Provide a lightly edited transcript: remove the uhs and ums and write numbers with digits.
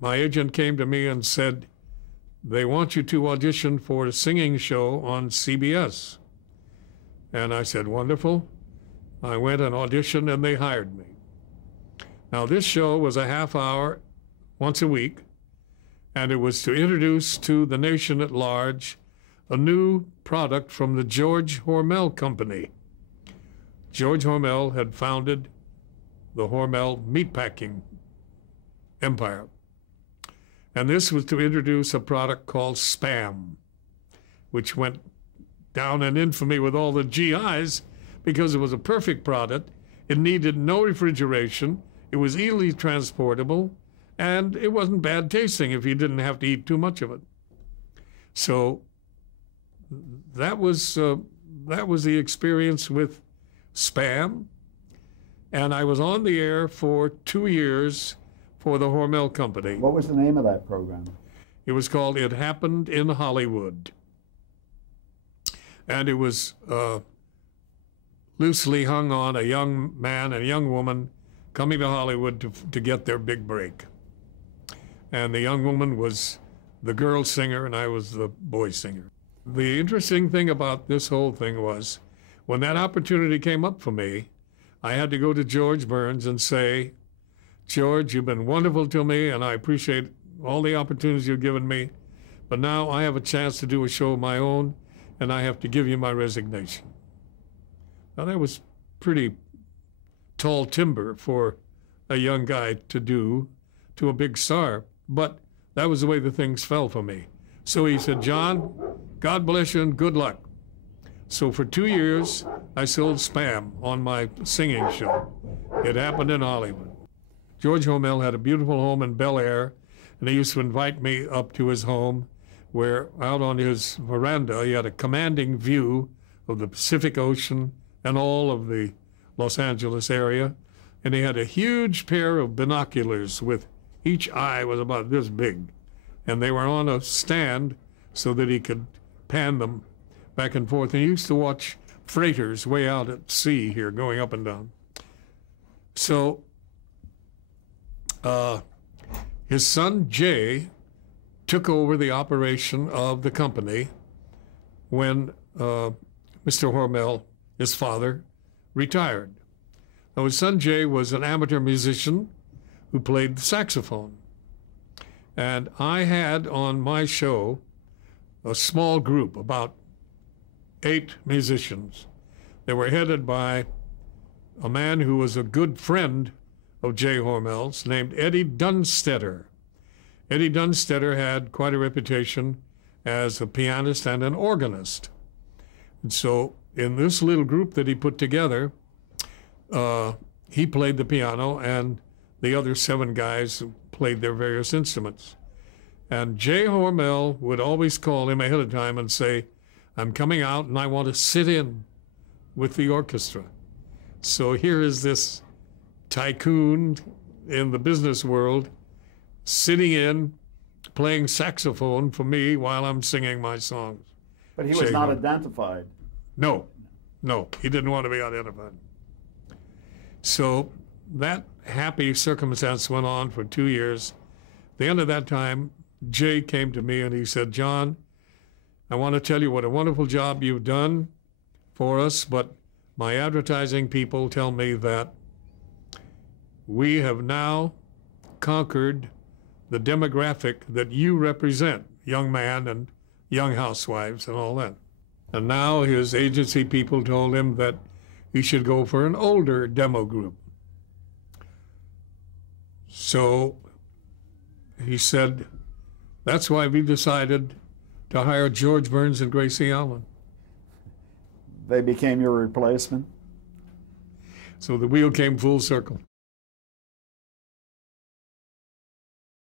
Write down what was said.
my agent came to me and said, they want you to audition for a singing show on CBS. And I said, wonderful. I went and auditioned and they hired me. Now this show was a half hour once a week, and it was to introduce to the nation at large a new product from the George Hormel Company. George Hormel had founded the Hormel meatpacking empire. And this was to introduce a product called Spam, which went down in infamy with all the GIs because it was a perfect product. It needed no refrigeration. It was easily transportable, and it wasn't bad tasting if you didn't have to eat too much of it. So that was the experience with Spam. And I was on the air for 2 years for the Hormel Company. What was the name of that program? It was called It Happened in Hollywood. And it was loosely hung on a young man and a young woman coming to Hollywood to get their big break. And the young woman was the girl singer and I was the boy singer. The interesting thing about this whole thing was when that opportunity came up for me, I had to go to George Burns and say, George, you've been wonderful to me and I appreciate all the opportunities you've given me, but now I have a chance to do a show of my own and I have to give you my resignation. Now that was pretty tall timber for a young guy to do to a big star, but that was the way the things fell for me. So he said, John, God bless you and good luck. So for 2 years, I sold Spam on my singing show. It Happened in Hollywood. George Hormel had a beautiful home in Bel Air, and he used to invite me up to his home where out on his veranda he had a commanding view of the Pacific Ocean and all of the Los Angeles area. And he had a huge pair of binoculars with each eye was about this big. And they were on a stand so that he could pan them back and forth. And he used to watch freighters way out at sea here going up and down. So his son Jay took over the operation of the company when Mr. Hormel, his father, retired. Now his son Jay was an amateur musician who played the saxophone. And I had on my show a small group, about 8 musicians. They were headed by a man who was a good friend of Jay Hormel's named Eddie Dunstetter. Eddie Dunstetter had quite a reputation as a pianist and an organist. And so in this little group that he put together, he played the piano and the other 7 guys played their various instruments. And Jay Hormel would always call him ahead of time and say, I'm coming out and I want to sit in with the orchestra. So here is this tycoon in the business world sitting in, playing saxophone for me while I'm singing my songs. But he was not identified. No, he didn't want to be identified. So that happy circumstance went on for 2 years. At the end of that time, Jay came to me and he said, John, I want to tell you what a wonderful job you've done for us, but my advertising people tell me that we have now conquered the demographic that you represent, young man and young housewives and all that. And now his agency people told him that he should go for an older demo group. So he said, that's why we decided to hire George Burns and Gracie Allen. They became your replacement? So the wheel came full circle.